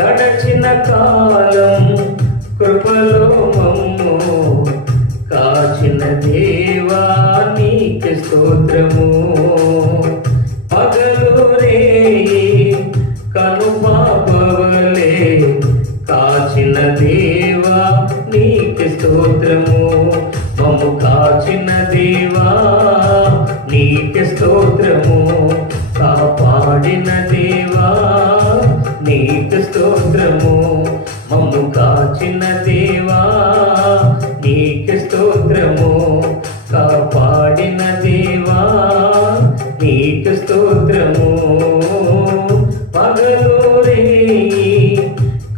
గడచిన కాలం కృపలో మమ్ము కాచిన దేవా నీకు స్తోత్రము. పగలు రే కనుపాపవలే కాచిన దేవా నీకు స్తోత్రము. మమ్ము కాచిన దేవా నీకు స్తోత్రము. కాపాడిన దేవా దేవా నీకు స్తోత్రము. కాపాడిన దేవా నీకు స్తోత్రము. పగలు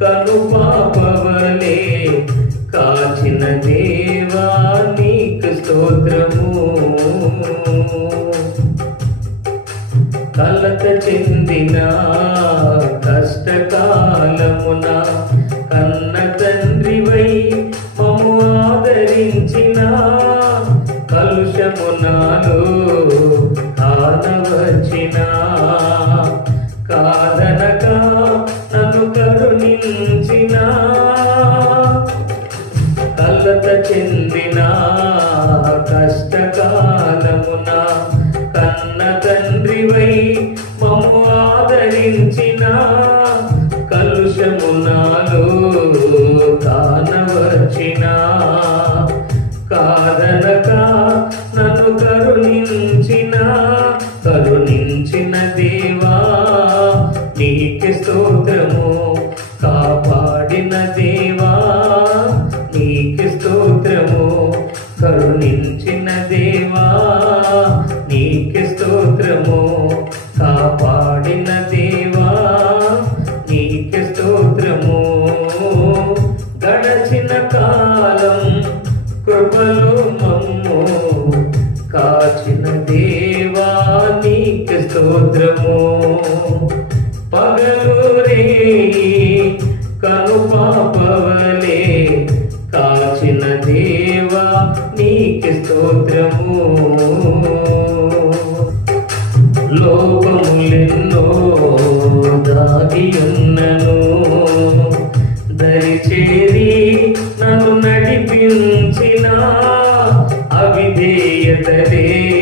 కను పాపవలే కాచిన దేవా నీకు స్తోత్రము. కలత చెందినా కలుషమునాలు కానవచ్చిన కాదనక నన్ను కరుణించిన. కలత చెందిన కష్టకాలమున కన్న తండ్రివై కరుణించిన దేవా నీకు స్తోత్రము. కాపాడిన దేవా నీకు స్తోత్రము. కరుణించిన రే కను కాచిన దేవా నీకు స్తోత్రము. లోపములెన్నో దాగి ఉన్నను దరిచేరి నన్ను నడిపించిన అవిధేయతలే.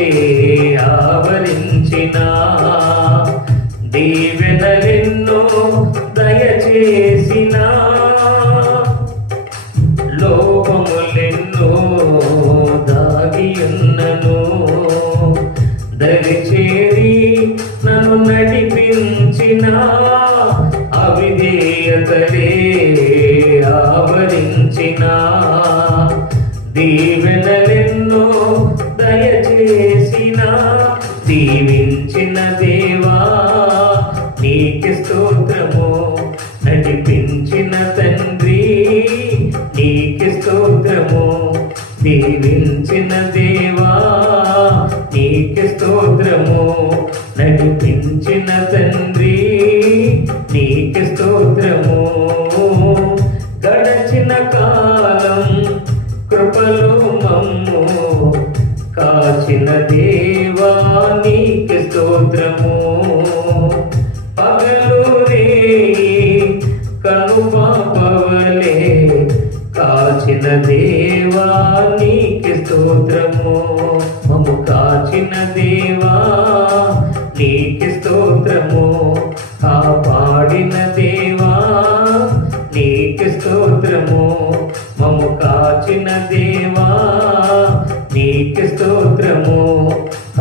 నడిపించిన అవిధేయతలే ఆవరించిన దీవెనలెన్నో దయచేసిన దీవించిన దేవా నీకు స్తోత్రము. నడిపించిన తండ్రి నీకు స్తోత్రము. దీవించిన దేవా నీకు స్తోత్రము. నడిపించిన తండ్రి కృపలు కాచిన దేవా నీకు స్తోత్రము. పగలు రే పవలే కాచిన దేవా నీకు స్తోత్రము. మము కాచిన దేవా నీకు స్తోత్రము. పాడిన దేవా నీకు స్తోత్రము. మము కాచిన దేవా స్తోత్రము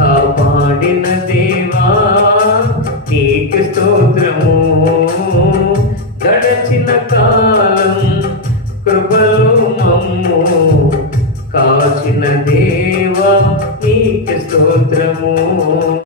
ఆ పాడిన దేవా నీకు స్తోత్రము. గడచిన కాలం కృపలో మమ్ము కాచిన దేవా నీకు స్తోత్రము.